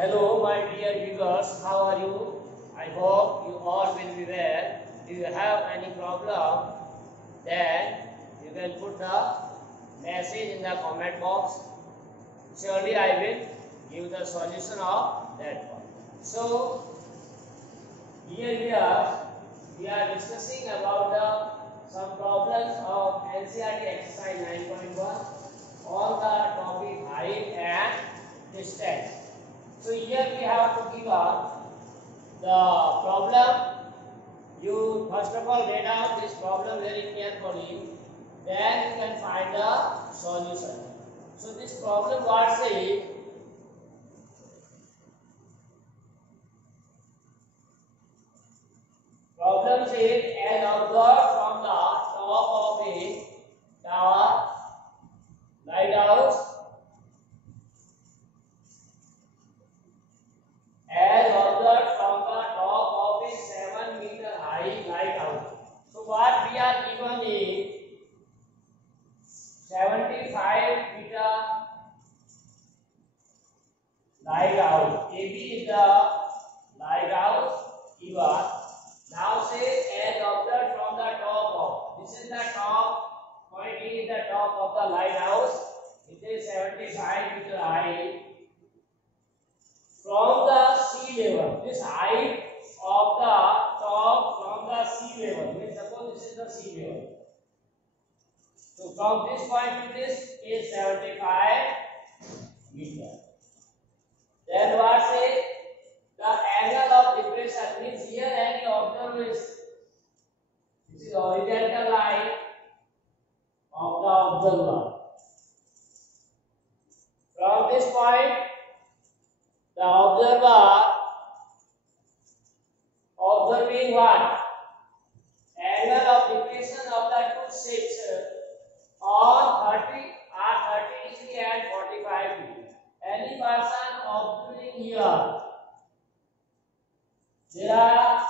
Hello, my dear viewers. How are you? I hope you all will be well. If you have any problem, then you can put the message in the comment box. Surely I will give the solution of that one. So, here we are discussing about some problems of NCERT exercise 9.1 on the topic height and distance. So here we have to give up the problem. You first of all read out this problem very carefully, then you can find the solution. So this problem what says, problem says as observed from the top of a tower, lighthouse, as observed from the top of a 7-meter high lighthouse. So what we are given is 75-meter lighthouse. AB is the lighthouse given. Now say as observed from the top of. This is the top point. Is the top of the lighthouse. It is 75-meter high. From the sea level, this height of the top from the sea level. Means suppose this is the sea level. So from this point to this is 75 meter. Then what say the angle of depression means here any observer is this is horizontal line of the observer. From this point the observer observing what? Angle of depression of the two ships on 30 degree and 45 degree. Any person observing here, there are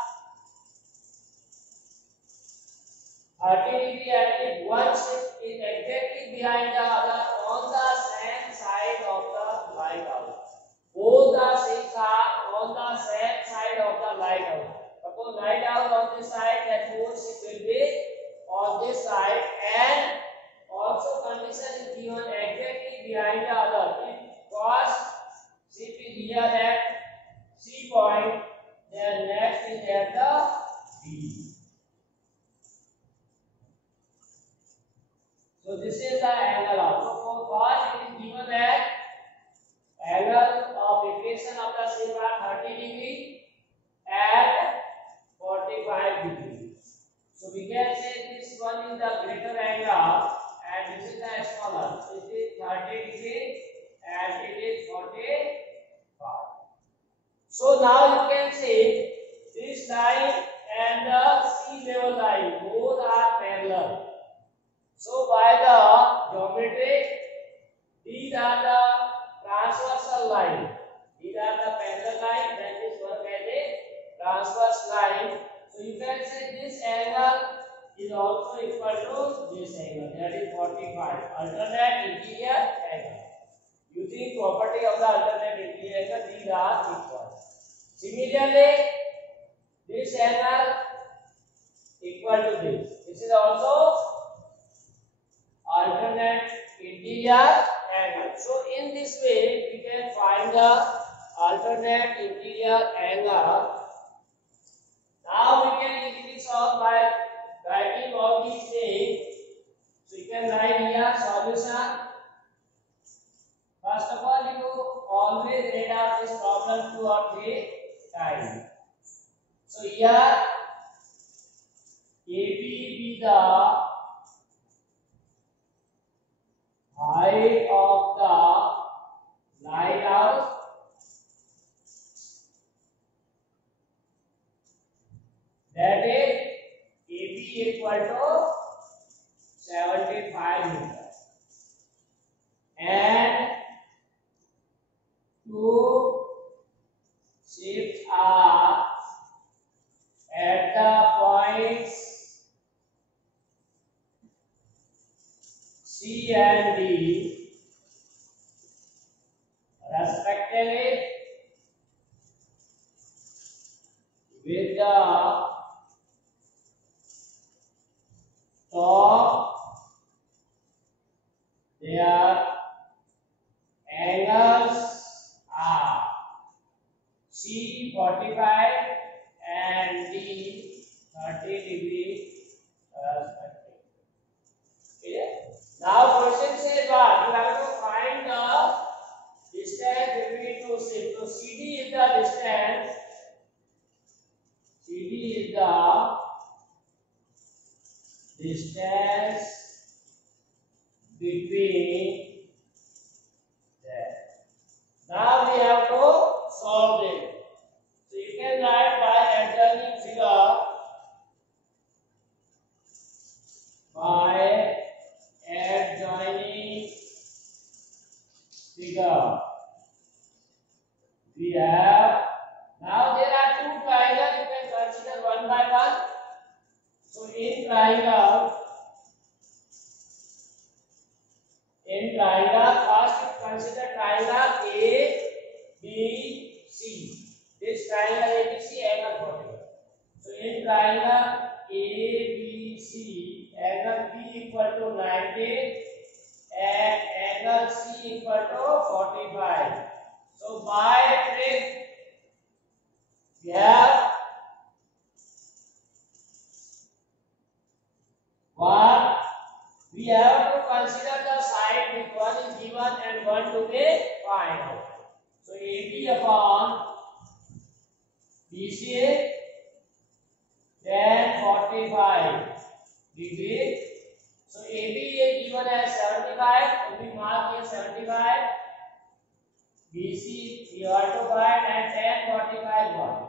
30 degree and if one ship is exactly behind the other on the same side of the lighthouse. Both the ships are on the same side of the lighthouse. Suppose lighthouse on this side, that both ships will be on this side, and also condition is given exactly behind the other. If first ship is here at C point, then next is at the B. So this is the angle of. So for first it is given that angle of equation of the ship are 30 degree and 45 degree. So we can say this one is the greater angle and this is the smaller. It is 30 degree and it is 45. So now you can say this line and the sea level line both are parallel. So by the geometry, these are the transversal line. These are the parallel line, then this work as a transverse line. So you can say this angle is also equal to this angle, that is 45. Alternate interior angle. Using property of the alternate interior angle, these are equal. Similarly, this angle equal to this. This is also alternate interior angle. So in this way we can find the alternate interior angle. Now we can easily solve by writing all these things. So you can write here solution. First of all, you always read out this problem 2 or 3 times. So here AB be the height of the lighthouse, that is AB equal to 75 meters, and two ships are at the points C and D respectively, with the top their angles are C 45 and D 30° respectively. Okay. Now question says what? You have to find the distance between two shapes. So CD is the distance. CD is the distance between them. Now we have to solve it. So you can write by adjoining figure. By adjoining figure, we have, now there are two triangles, you can consider one by one. So in triangle, first consider triangle A, B, C. This triangle A, B, C, angle 45. So in triangle A, B, C, angle B equal to 90 and angle C equal to 45. So by trick, we have what? We have to consider the side which one is given and one to be found out. So AB upon BC then 45 degree. So AB is given as 75. So we mark here 75. BC we are to find and tan 45 1.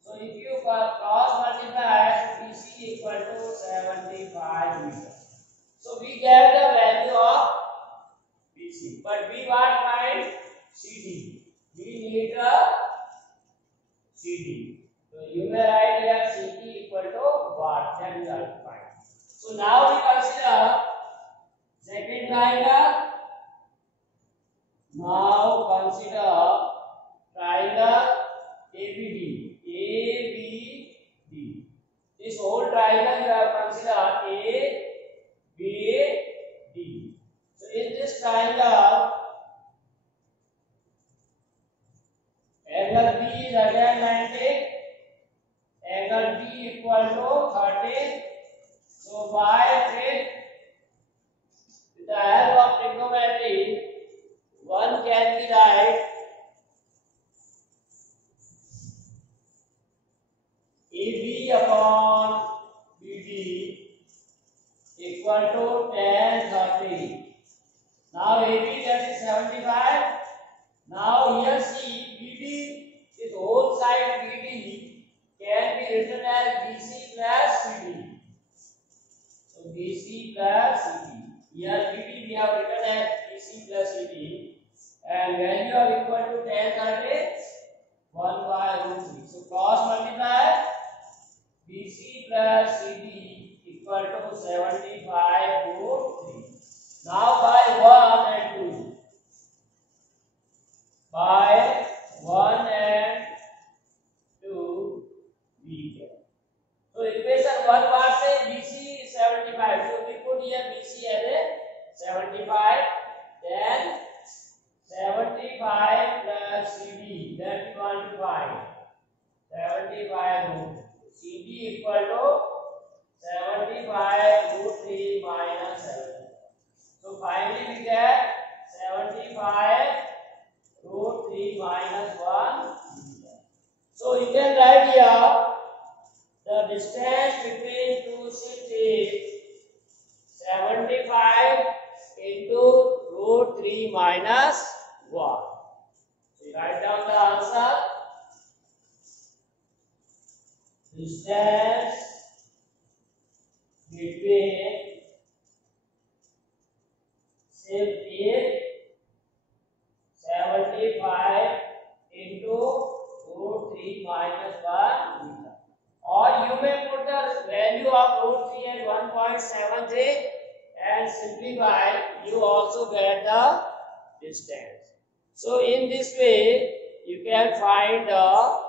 So if you cross multiply, BC equal to 75 meters. So we get the value of BC, but we want to find CD. We need the CD. So you may write here CD equal to what? Then we have to find. So now we consider second triangle. Now consider triangle ABD. ABD. This whole triangle you have considered ABD. So in this triangle, angle B is again 90. Angle B equal to 30. So by trick, with the help of trigonometry, one can be write AB upon BD equal to tan 30. Now AB that is 75. Now here see BD, this whole side BD can be written as BC plus CD. So BC plus CD. Here BD we have written as BC plus CD. And value of equal to tan 30, 1 by root 3. So cross multiply, BC plus CD equal to 75 root 3. Now by 1 and 2. By 1 and 2 we get. So equation 1 part say BC is 75. So we put here BC as a 75. Then 75 plus CD, that we want to find. 75 root. CD equal to 75 root 3 minus 7. So finally we get 75 root 3 minus 1. So you can write here the distance between two sheets is 75 into root 3 minus 1. So you write down the answer. Distance between sheet is 75 into root 3 minus 1 meter. Or you may put the value of root 3 as 1.73 and simplify, you also get the distance. So in this way you can find the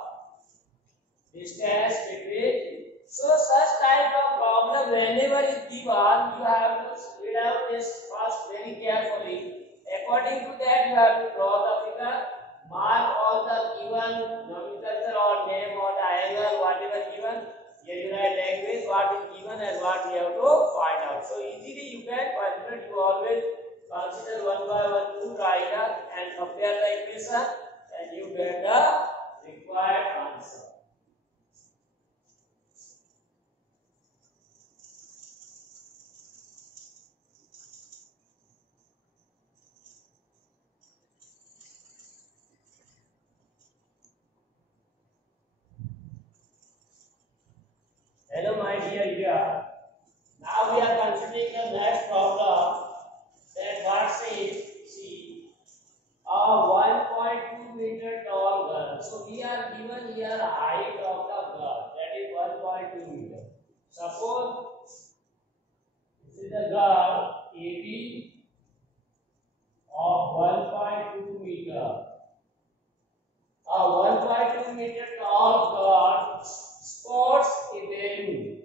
distance between. So such type of problem whenever is given, you have to read out this first very carefully. According to that, you have to draw the figure, mark all the given nomenclature or name or triangle, whatever given. Here you write language, what is given and what you have to find out. So easily you can calculate. You always consider one by one two triangle and compare the equation, and you get the required answer. Hello my dear reader. Now we are considering the next problem. That what says, see, a 1.2 meter tall girl. So we are given here height of the girl, that is 1.2 meter. Suppose this is the girl AB of 1.2 meter. A 1.2 meter tall girl sports a balloon.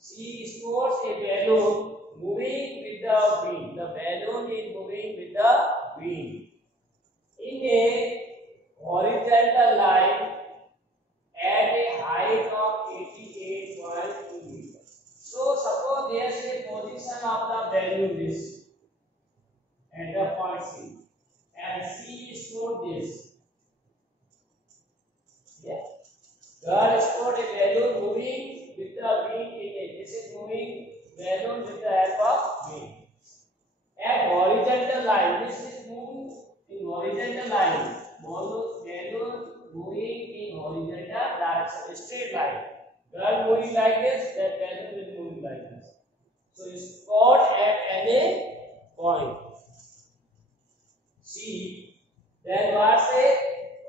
She sports a balloon moving with the wind. The balloon is moving with the wind in a horizontal line at a height of 88.2 meters. So suppose there is a position of the balloon this at the point C, and C scored this. Yeah. Girl scored a balloon moving with the wind in it. This is moving balloon with the help of wind. At horizontal line, this is moving in horizontal line. Balloon moving in horizontal direction, straight line. Girl moving like this, that balloon is moving like this. So it's scored at any point. See, then what say?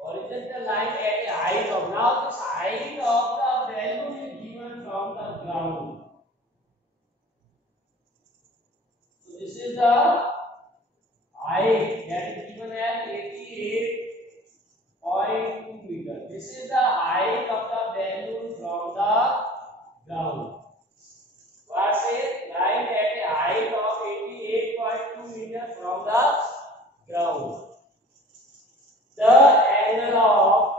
Horizontal line at a height of. Now this height of the balloon is given from the ground. So this is the height that is given as 88.2 meters. This is the height of the balloon from the ground. What say? Line at a height of 88.2 meters from the ground. The angle of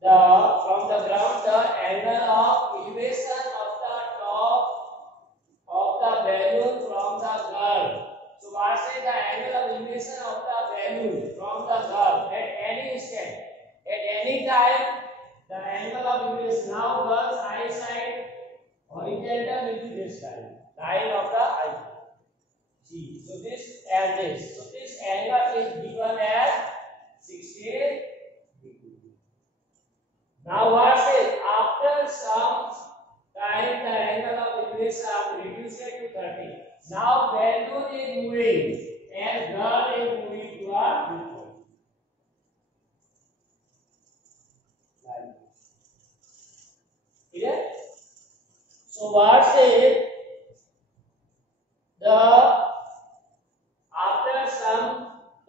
from the ground, the angle of elevation of the top of the balloon from the girl. So what say the angle of elevation of the balloon from the girl at any instant, at any time, the angle of elevation. Now girl's eyesight horizontal will be this time, line of the eye. See, so this and this. So this angle is given as 60 degrees. Now what says? After some time the angle of elevation reduced to 30. Now balloon is moving and girl is moving toward this point. Clear? So what says? After some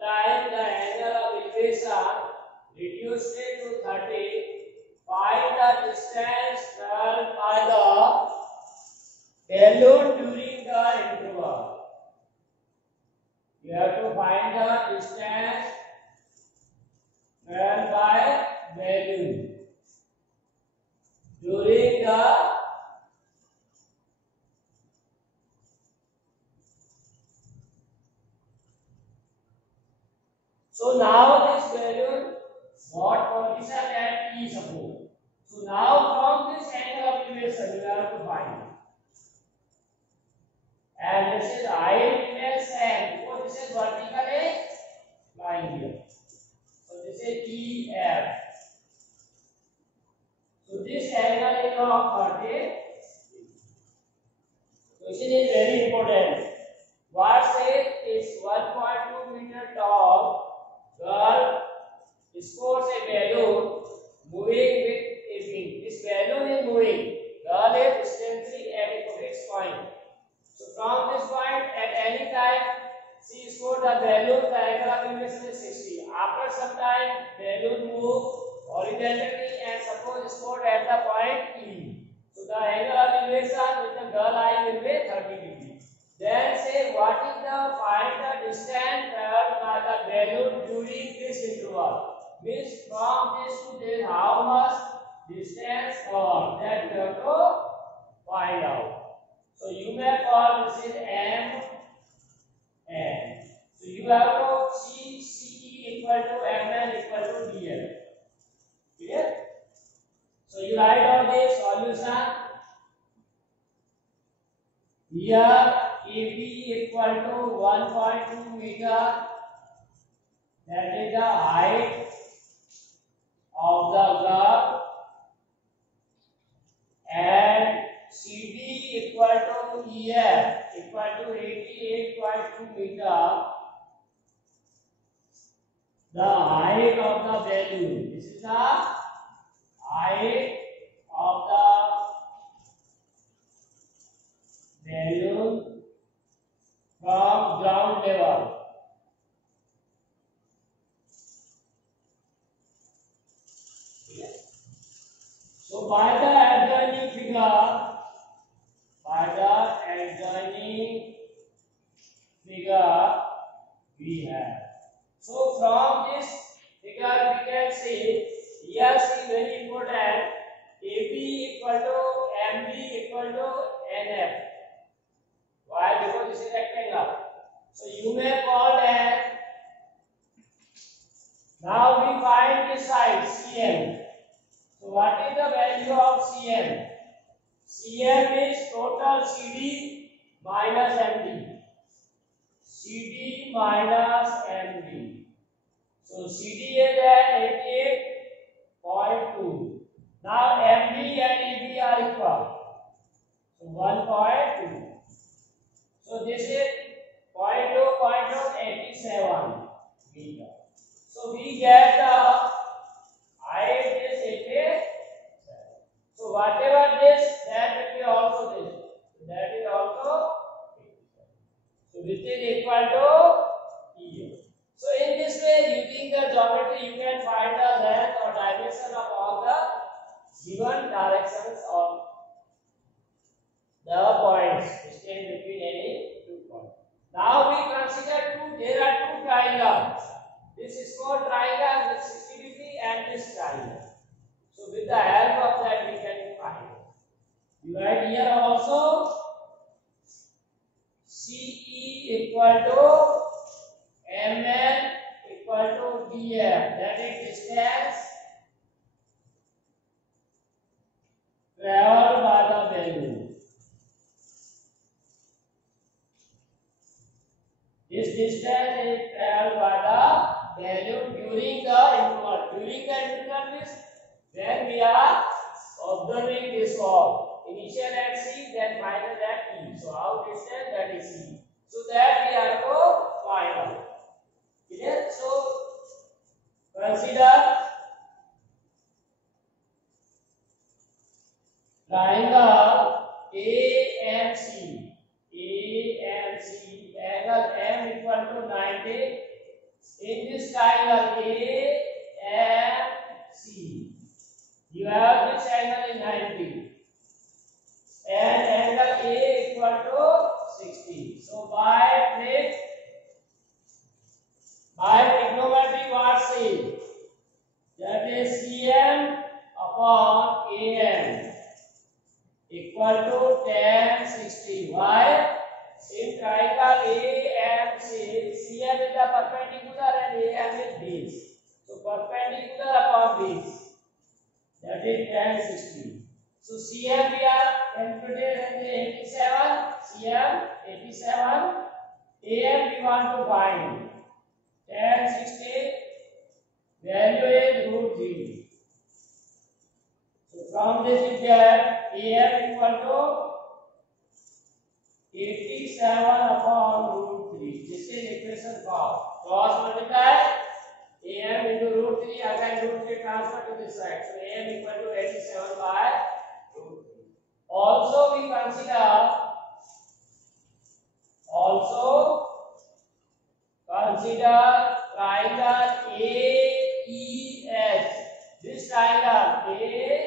time the angle of elevation reduced to 30. Find the distance traveled by the balloon during the interval. You have to find the distance traveled by balloon during the So now this balloon got position at E suppose. So now from this angle of elevation you have to find. And this is height remains same because this is vertically lying here. So this is EF. So this angle is of 30. Question is very important. What says is 1.2 meter tall girl scores a balloon moving with a wind. This balloon is moving. Girl is stationary at a fixed point. So from this point at any time she scored the balloon, the angle of elevation is 60. After some time this chord at the point E. So the angle of elevation with the girl eye will be 30 degree. Then say what is the find the distance traveled by the balloon during this interval. Means from this to this how much distance covered that you have to find out. So you may call this is M N. So you have to see CE equal to MN equal to DL. Clear? So you write down the solution. Here AB equal to 1.2 meter. That is the height of the curve, and CD equal to EF equal to 88.2 meter. The height of the balloon. This is the height of the balloon from ground level. So by the adjoining figure, we have. So from this figure we can see, here see very important, AB equal to MB equal to NF. Why? Because this is rectangle. So you may call that. Now we find this side CM. So what is the value of CM? CM is total CD minus MD. CD minus MD. So CD is at 88.2. Now MD and EB are equal. So 1.2. So this is 0.2, 87 meter. So we get the height is 87. So whatever this, that will be also this. So that is also 87. So this is equal to E. So in this way, using the geometry, you can find the length or dimension of all the given directions of the points stand between any two points. Now we consider there are two triangles. This is called triangle with 60 degree and this triangle. So with the help of that we can find it. You write here also CE equal to MN equal to DF. That is distance traveled by the balloon. This distance is traveled by the balloon during the interval. During the interval means when we are observing this wall. Initial at C, then final at E. So how distance, that is C. So that we are to find out. Clear? So consider triangle AMC. Angle M equal to 90. In this triangle AMC, you have this angle is 90 and angle A equal to 60. So by trigonometry what says? That is CM upon AM equal to tan 60. Why? In triangle AMC, CM is the perpendicular and AM is base. So perpendicular upon base, that is tan 60. So CM we are calculated as 87. CM 87. AM we want to find. Tan 60 value is √3. So from this you get AM equal to 87 upon √3. This is equation 4. Cross multiply AM into √3, again √3 transfer to this side. So AM equal to 87 by √3. Also we consider triangle AEH. This triangle AEH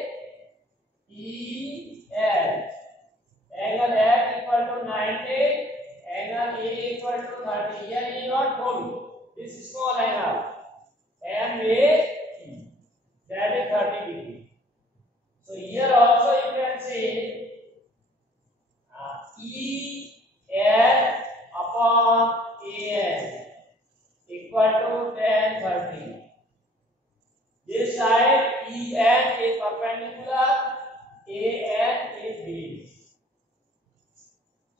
AN is given.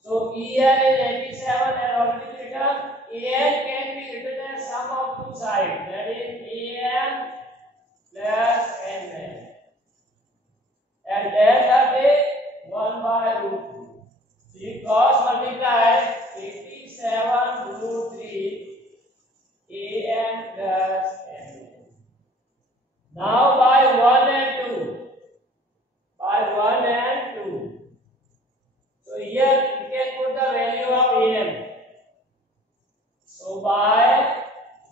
So EN is 87 and already written. AN can be written as sum of two sides, that is AM plus NN. And delta be 1 by root 2. So you cross multiply 87 root 3 AN plus NN. Now by 1 and 2. By 1 and 2. So here you can put the value of AM. So by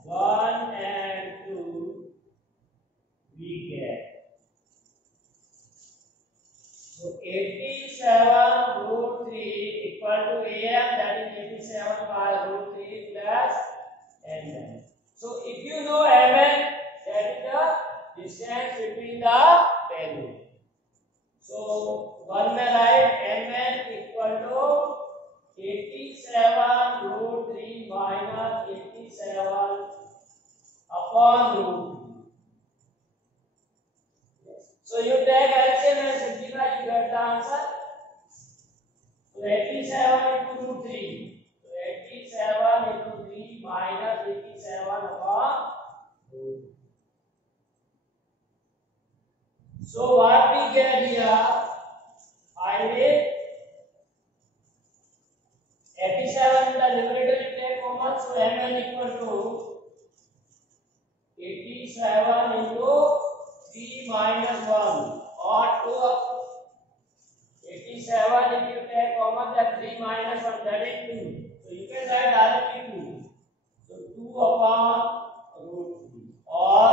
1 and 2 we get. So 87 root 3 equal to AM, that is 87 by root 3 plus NN. So if you know MN, that is the distance between the value. So 1 में write MN equal to 87 root 3 minus 87 upon root 3. So you take LCM and simplify, you get the answer. So 87 into root 3. So 87 into 3 minus 87 upon root 3. So what we get here, I will 87 in the numerator you take common, so MN equal to 87 into 3 minus 1 or 2. 87 if you take common, that 3 minus 1, that is 2. So you can write directly 2. So 2 upon root 3 or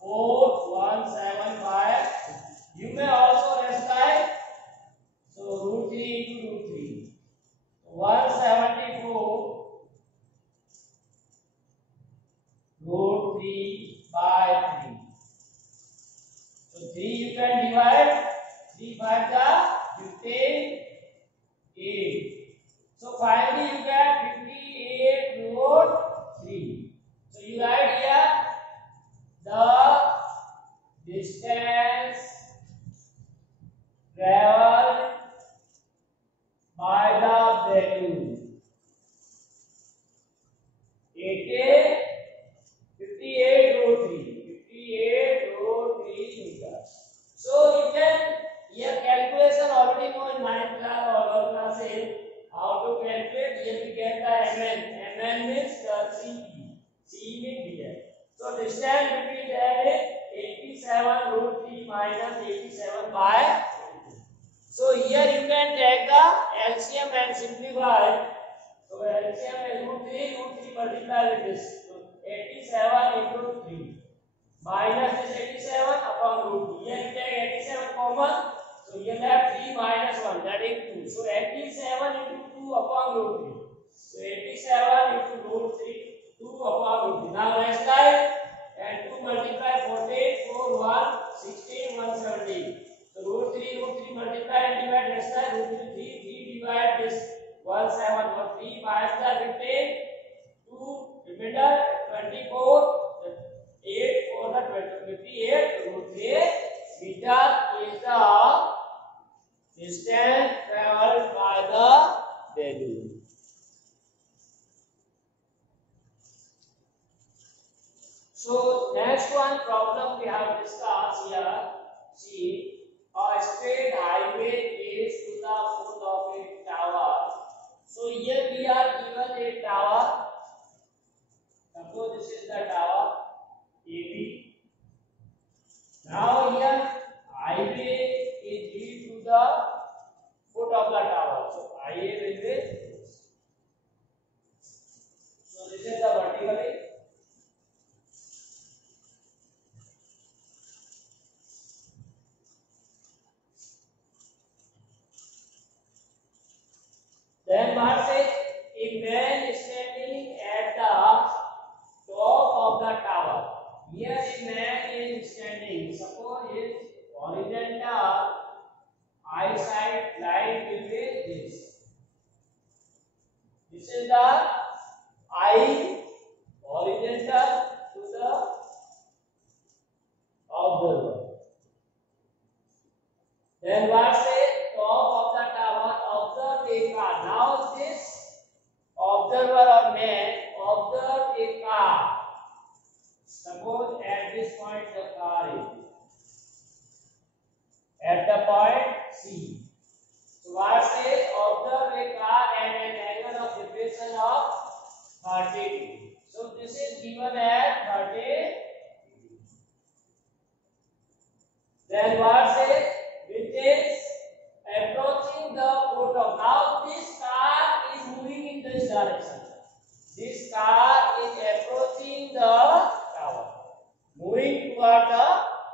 4175. You may also rest like, so root 3 into root 3. 174 root 3 by 3. So 3 you can divide, 3 by the 15, 8. So finally you get 58 root 3. So you write here the distance traveled by the value 58 root 3. 58 root 3 meters. So you can, here calculation already know in 9th class or other classes how to calculate. Here we get the MN. MN means CE. CE means distance. So distance between them is 87 root 3 minus 87 by 2. So here you can take the LCM and simplify. So LCM is root 3 multiplied with this. So 87 into 3 minus this 87 upon root 3. Here you take 87 common. So you have 3 minus 1, that is 2. So 87 into 2 upon root 3. So 87 into root 3, 2 upon root 3. Now next time, and 2 multiply 48, 4, 1, 16, 170. So root 3 multiply and divide next time, root 3, 3 divide this 1, 7, 1, 3, 5 star 15, 2, remainder 24, 8, 4, the 58, root 3 meter is the distance traveled by the value. So next one problem we have discussed here. See, a straight highway leads to the foot of a tower. So here we are given a tower. Suppose this is the tower AB. Now here highway is lead to the foot of the tower. So IA will be this. So this is the vertically. Then what says, a man is standing at the top of the tower. Here a man is standing. Suppose his horizontal eyesight line will be this. This is the eye horizontal to the observer. Then what say top of the tower observe a car. Now this observer or man observe a car. Suppose at this point the car is at the point C. So what say observe a car at an angle of depression of 30 degree. So this is given as 30. Then what say which is approaching the foot of. Now this car is moving in this direction. This car is approaching the tower, moving toward the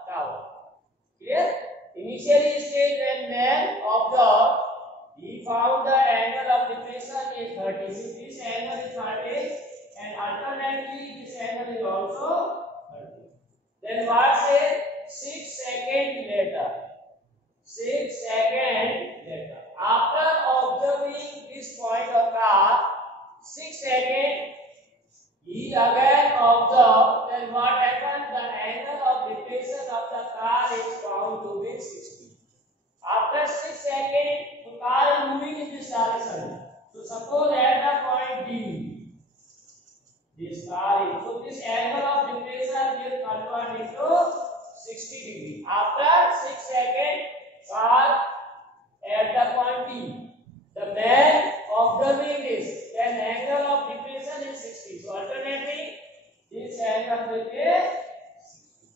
tower. Clear? Initially stage when man observed, he found the angle of depression is 30. So this angle is 30 and alternately this angle is also 30. Then what say 6 seconds later. 6 seconds later. After observing this point of car, 6 seconds, he again observed. Then what happened? The angle of depression of the car is found to be 60. After 6 seconds, the car is moving in this direction. So suppose at the point D, this car is. So this angle of depression will convert into 60 degree. After 6 seconds, car at the point D. The man observing this, then angle of depression is 60. So alternately, this angle will be 60.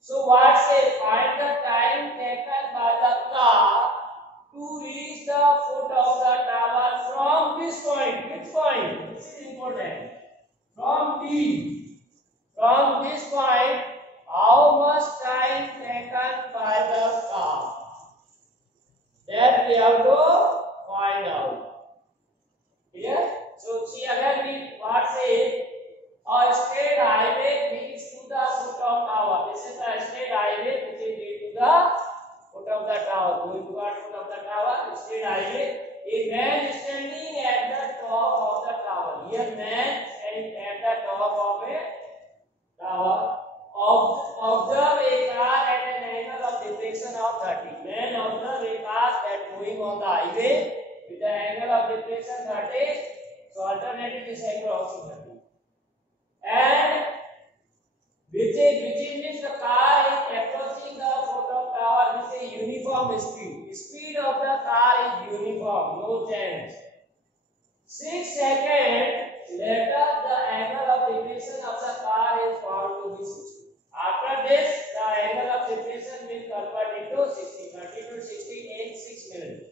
So what say find the time taken by the car to reach the foot of the tower from this point. Which point? This is important. From D. From this point, how much time taken by the car? That we have to find out. Clear? So see again we what say a straight highway leads to the foot of tower. This is the straight highway which is lead to the foot of the tower. Going toward foot of the tower, straight highway. A man standing at the top of the tower. Here man standing at the top of a tower. Observe a car at an angle of depression of 30. Man observe a car that moving on the highway with the angle of depression 30. So alternative this angle also 30. And which means the car is approaching the foot of tower with a uniform speed. Speed of the car is uniform, no change. 6 seconds later, the angle of depression of the car is found to be 60. After this, the angle of depression will convert into 60. 30 to 60 in 6 minutes.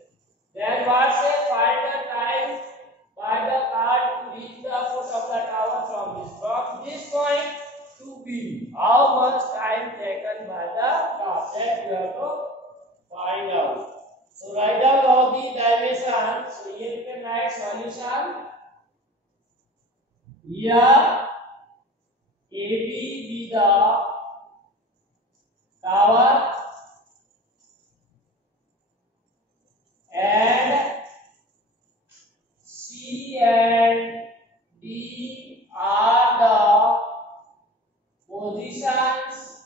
Then what say find the time by the car to reach the foot of the tower from this point to B. How much time taken by the car? That you have to find out. So write down all the dimensions. So here you can write solution. Here AB be the tower and C and D are the positions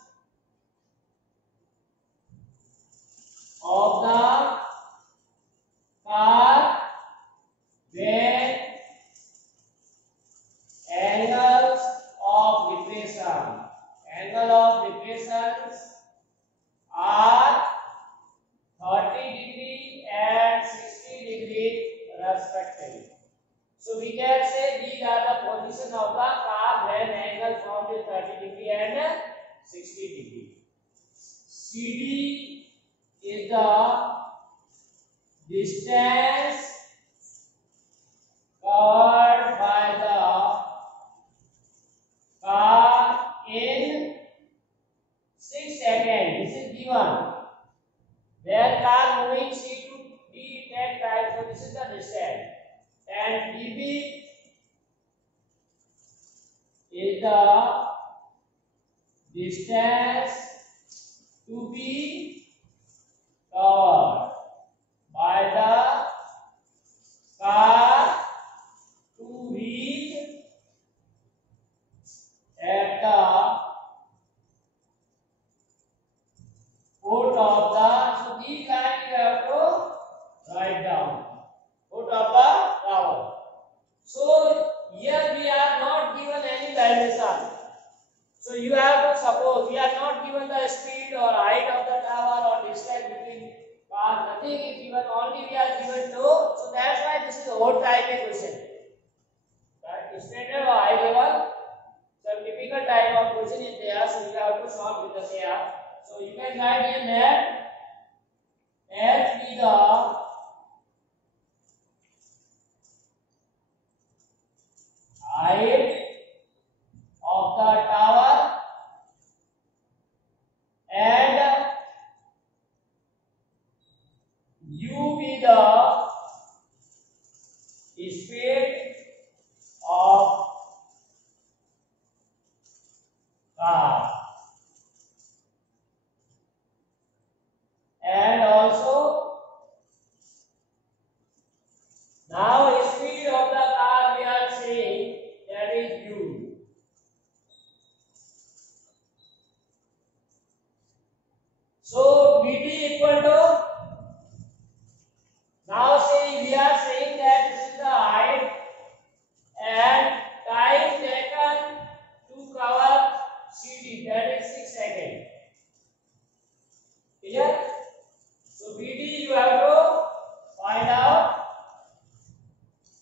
of the car when angles of depression are 30 degree and 60 degree respectively. So we can say these are the position of the car when angle formed is 30 degree and 60 degree. CD is the distance covered by the car in 6 seconds. This is given. Where car moving C to D take time, so this is the distance. And DB is the distance to be covered by the car to reach at the foot of the these lines you have to write down. Foot of the tower. So here we are not given any dimension. So you have to suppose we are not given the speed or height of the tower or distance between cars. Nothing is given. Only we are given to. So that's why this is a whole type of question. Right? Standard or high level. Some typical type of question is there. So you have to solve with the pair. So you can write here that H be the height of the tower and U be the speed of car. And also now speed of the car we are saying that is U. So BD equal to, now say we are saying that this is the height and time taken to cover CD, that is 6 seconds. Clear? So BD you have to find out,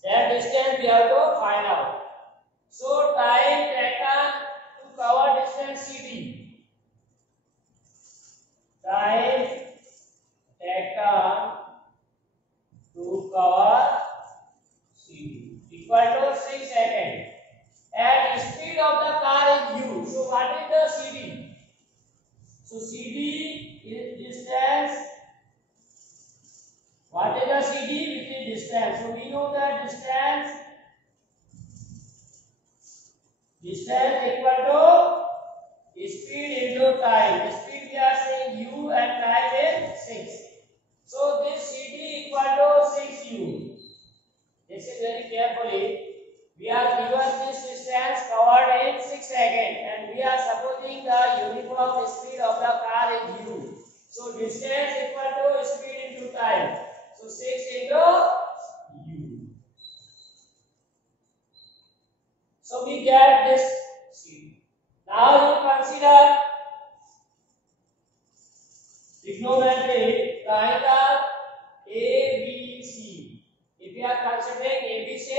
that distance we have to find out. So time taken to cover distance CD, time taken to cover CD equal to 6 seconds. And speed of the car is U. So what is the CD? So CD is distance. What is the CD? It is distance. So we know that distance equal to speed into time. Speed we are saying U and time is 6. So this CD equal to 6U. This is very carefully. We are given this distance covered in 6 seconds and we are supposing the uniform speed of the car is U. So distance equal to speed into time. So 6 into U. So we get this speed. Now you consider trigonometry triangle ABC. If you are considering ABC,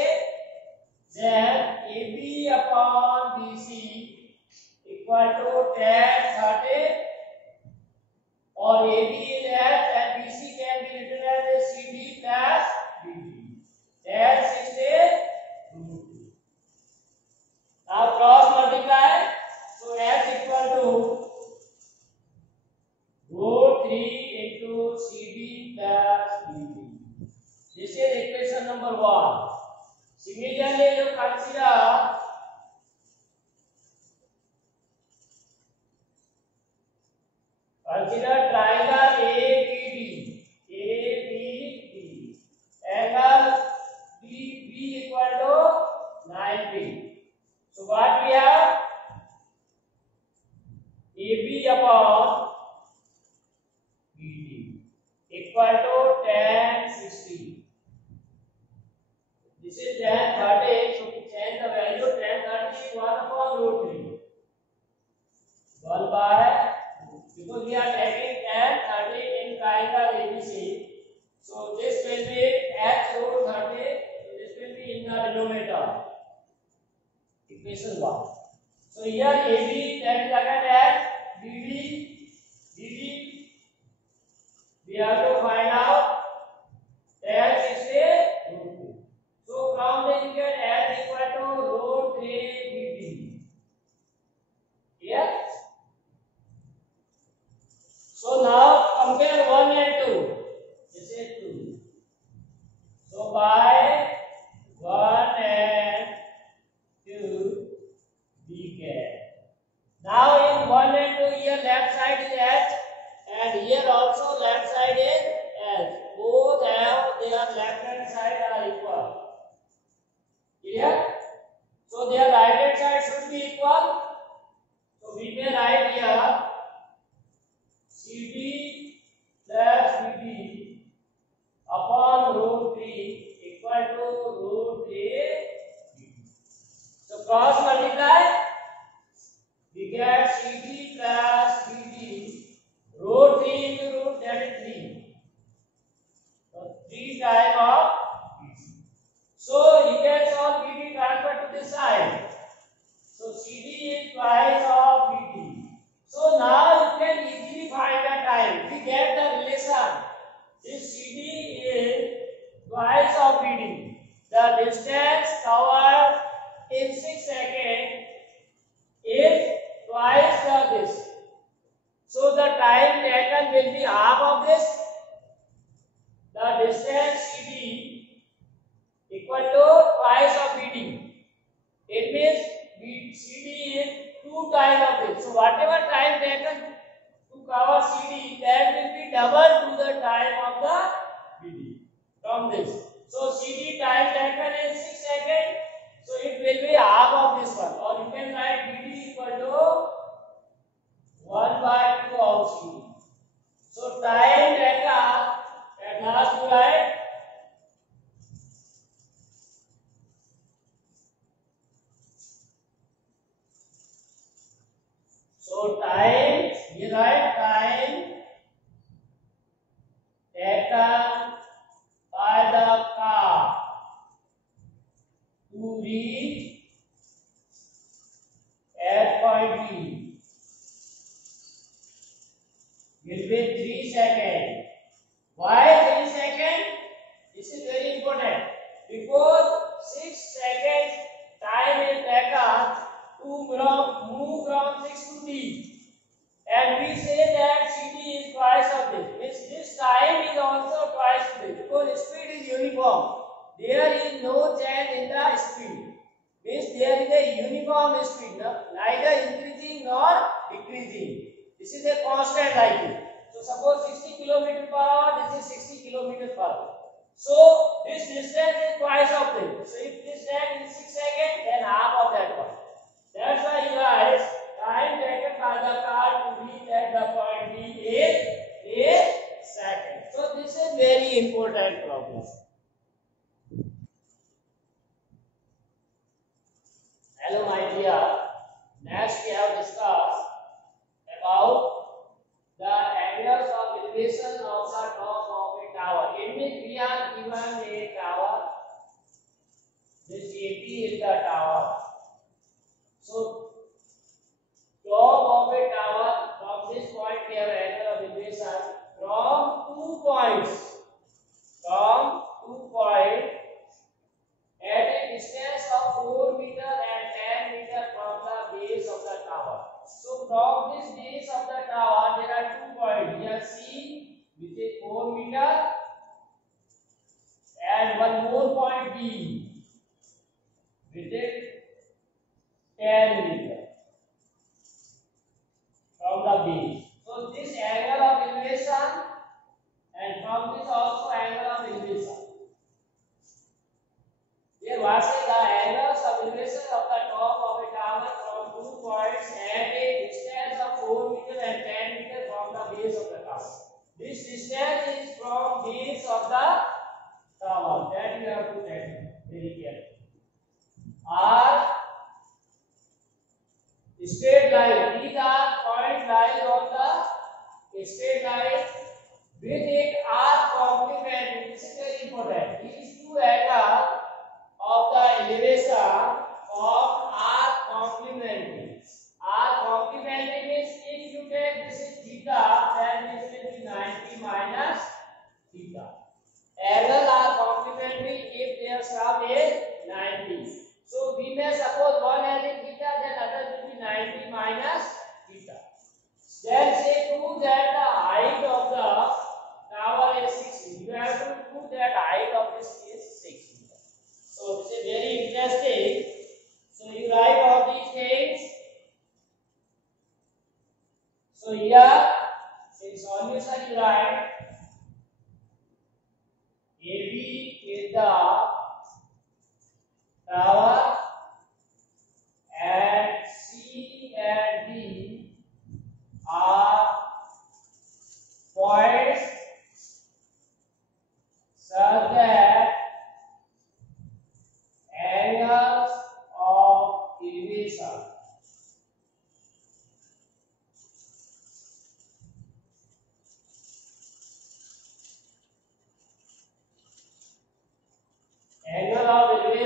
then AB upon BC equal to tan 30, or AB is S and BC can be written as CD plus BD. Tan 60. Now cross multiply. So S equal to root 3 into CD plus BD. This is equation number 1. Similarly, you consider triangle ABD. ABD. Angle BB equal to 90. So what we have? AB upon BD equal to tan 60. This is tan 30. So we change the value. Tan 30 is 1 upon root 3. 1 by, because we are taking tan 30 in triangle ABC. So this will be h root 30. So this will be in the denominator. Equation 1. So here AB, that is again as BD. We have to find out tan 60 root 2. So from there you get s equal to root 3 BD. Yes. So now compare 1 and 2. This is 2. So by 1 and 2 we get. Now in 1 and 2 here left side is h and here also left side is h. Both have their left hand side are equal. Clear? So their right hand side should be equal. So we may write here CD plus CD time of BD. So you can solve BD transfer to this side. So CD is twice of BD. So now you can easily find the time. We get the relation. This CD is twice of BD. The distance covered in 6 seconds is twice the this. So the time taken will be half of this. The distance CD equal to twice of BD. It means CD is 2 times of this. So whatever time taken to cover CD, that will be double to the time of the BD from this. So CD time taken in 6 seconds. So it will be half of this one. Or you can write BD equal to 1 by 2 of CD. So time taken at last you write time, you write time taken by the car to reach at point B will be 3 seconds. Why 3 seconds? This is very important because 6 seconds time is taken to move from 6 to D. And we say that CD is twice of this. Means this time is also twice of this because speed is uniform. There is no change in the speed. Means there is a uniform speed, neither increasing nor decreasing. This is a constant like this. So suppose 60 km per hour, this is 60 km per hour. So this distance is twice of this. So if this time is 6 seconds, then half of that one. That's why you guys time taken by the car to reach at the point B is a second. So this is very important problem. Hello my dear. Next we have discussed about the angles of elevation of the top of a tower. It means we are given a tower. This AP is the tower. So top of a tower, from this point we have angle of elevation from 2 points. From 2 points at a distance of 4 meter and 10 meter from the base of the tower. So from this base of the tower there are 2 points. Here C, which is 4 meter, and one more point B, which is 10 meter from the base. So this angle of elevation, and from this also angle of elevation. Here what is the angles of elevation of the top of a tower from 2 points at a distance of 4 meter and 10 meter from the base of the tower. This distance is from base of the tower. That you have to take very carefully. Are straight line. These are point lines on the straight line with it are complementary. This is very important. These two angles of the elevation form are complementary. Are complementary means if you take this is theta, then this will be 90 minus theta. Angles are complementary if their sum is 90. So we may suppose one having theta, then other will be 90 minus theta. Then say prove that the height of the tower is 6 meter. You have to prove that height of this is 6 meter. So this is very interesting. So you write all these things. So here in solution you write AB is the tower and C and D are points such that angles of elevation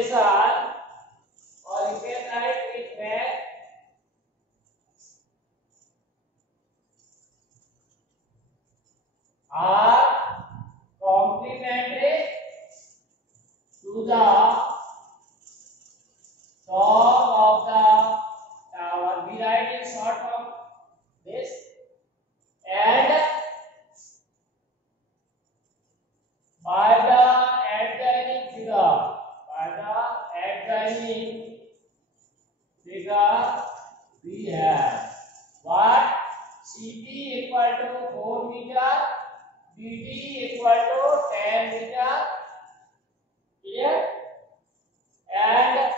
equation, or you can write it back. Are complementary to the top of the tower. We write in short form this, and by the adjoining figure, we have what? CT equal to 4 meter, BD equal to 10 meter. Clear? And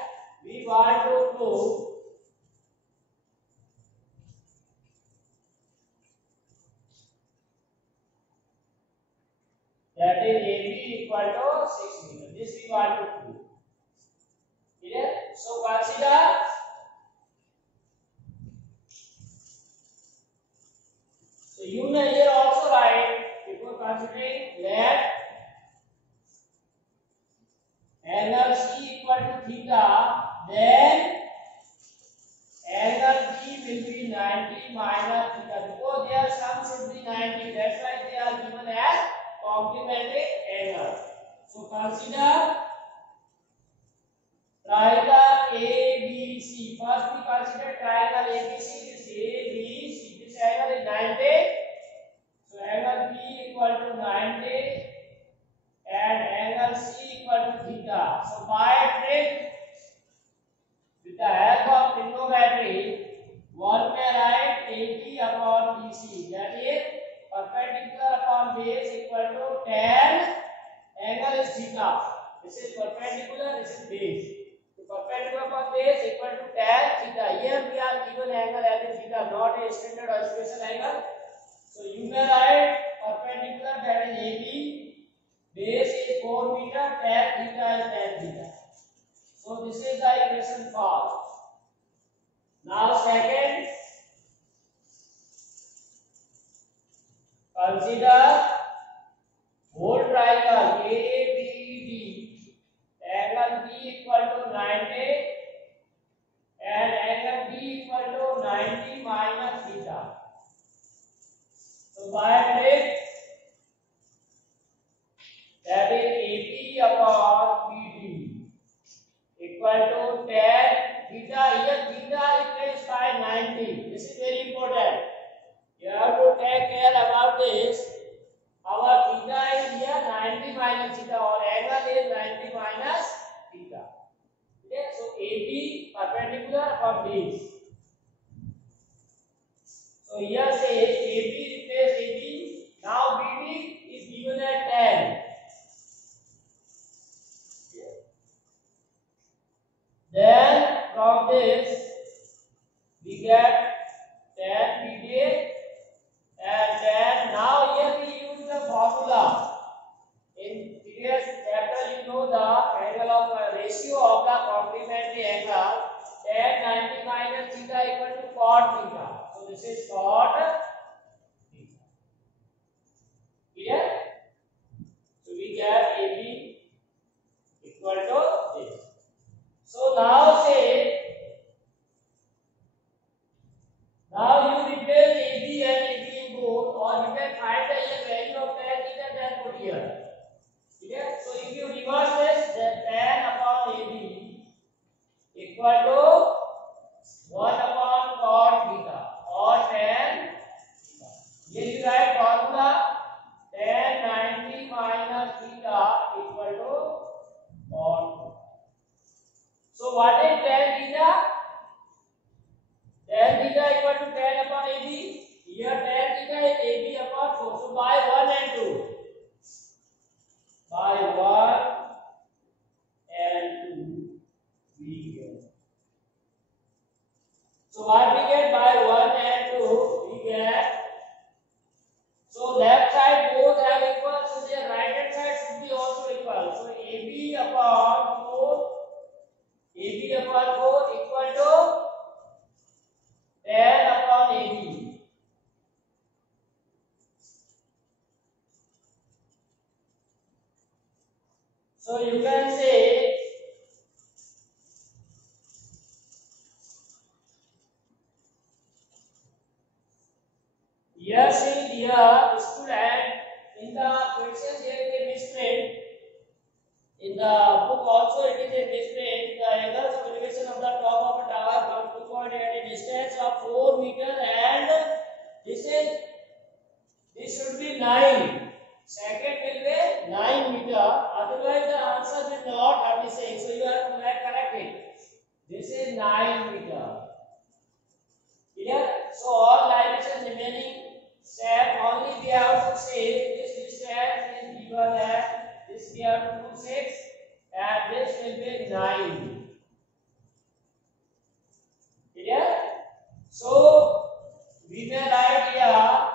we want to prove that is AB equal to 6 meter. This we want to prove. Clear? So consider, so you may here also write, before considering, let angle C equal to theta, then angle B will be 90 minus theta, because their sum should be 90. That's why they are given as complementary angle. So consider triangle ABC. First we consider triangle ABC. This ABC, this angle is 90. So angle B equal to 90 and angle C equal to theta. So by trick, with the help of trigonometry, one may write AB upon BC, that is perpendicular upon base equal to tan angle is theta. This is perpendicular, this is base. So perpendicular upon base equal to tan theta. Here we are given angle as a theta, not a standard or special angle. So you may write perpendicular, that is AB, base is 4 meter, tan theta is tan theta. So this is the equation first. Now second, consider whole triangle ABD, angle B equal to 90 and angle B equal to 90 minus theta. So by trick, that is AB upon BD equal to tan theta. Here theta is placed by 90. This is very important. You have to take care about this. Our theta is here 90 minus theta, or angle is 90 minus theta. Okay, so AB perpendicular upon base. So here says AB replace AB. Now BD is given at 10. Then from this we get tan BD and tan. Now here we use the formula. In previous chapter you know the angle of ratio of the complementary angle. Tan 90 minus theta equal to cot theta. So this is cot theta. Clear? So we get AB equal to this. So now say, now you replace AB and AB in both, or you can find the value of tan theta, then put here. Okay? So if you reverse this, then tan upon AB equal to 1 upon cot theta, or tan theta. Here you write formula, tan 90 minus theta equal to cot theta. So what is tan theta? Tan theta equal to tan upon AB. Here tan theta is AB upon 4. So by 1 and 2. By 1 and 2 we get. So what we get by 1 and 2 we get. So left side both have equal. So their right hand side should be also equal. So AB upon 4. AB upon 4 equal to tan upon AB. So you can say also it is a misprint. The angles of elevation of the top of a tower from 2 point at a distance of 4 meter, and this should be 9. Second will be 9 meter. Otherwise the answer will not 36. So you have to correct it. This is 9 meter. Clear? So all dimensions remaining set, only we have to say this distance is given as this, we have to put 6 and this will be 9. Clear? So we may write here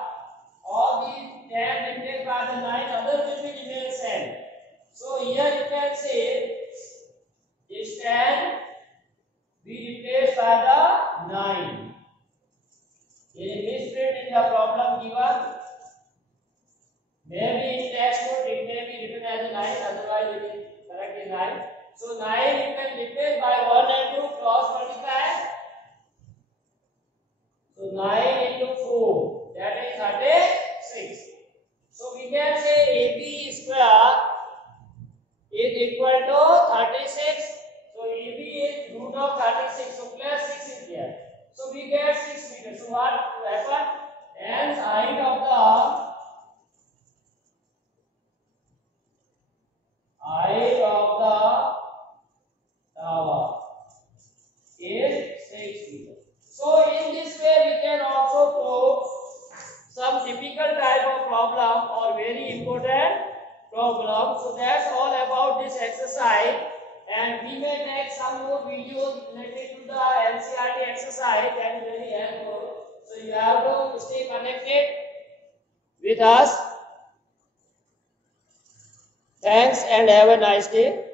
all these 10 replaced by the 9, other will be remain same. So here you can say this 10 be replaced by the 9. There is a misprint in the problem given. Maybe in textbook it may be written as a 9, otherwise it is correct as 9. So 9 you can replace by 1 and 2 cross multiply. So 9 into 4, that is 36. So we can say AB square is equal to 36. So AB is root of 36. So plus 6 is there. So we get 6 meters. So what will happen? Hence height of the tower is 6 meters. So in this way we can also prove some typical type of problem or very important problem. So that's all about this exercise, and we may take some more videos related to the NCERT exercise. That is very helpful. So you have to stay connected with us. Thanks and have a nice day.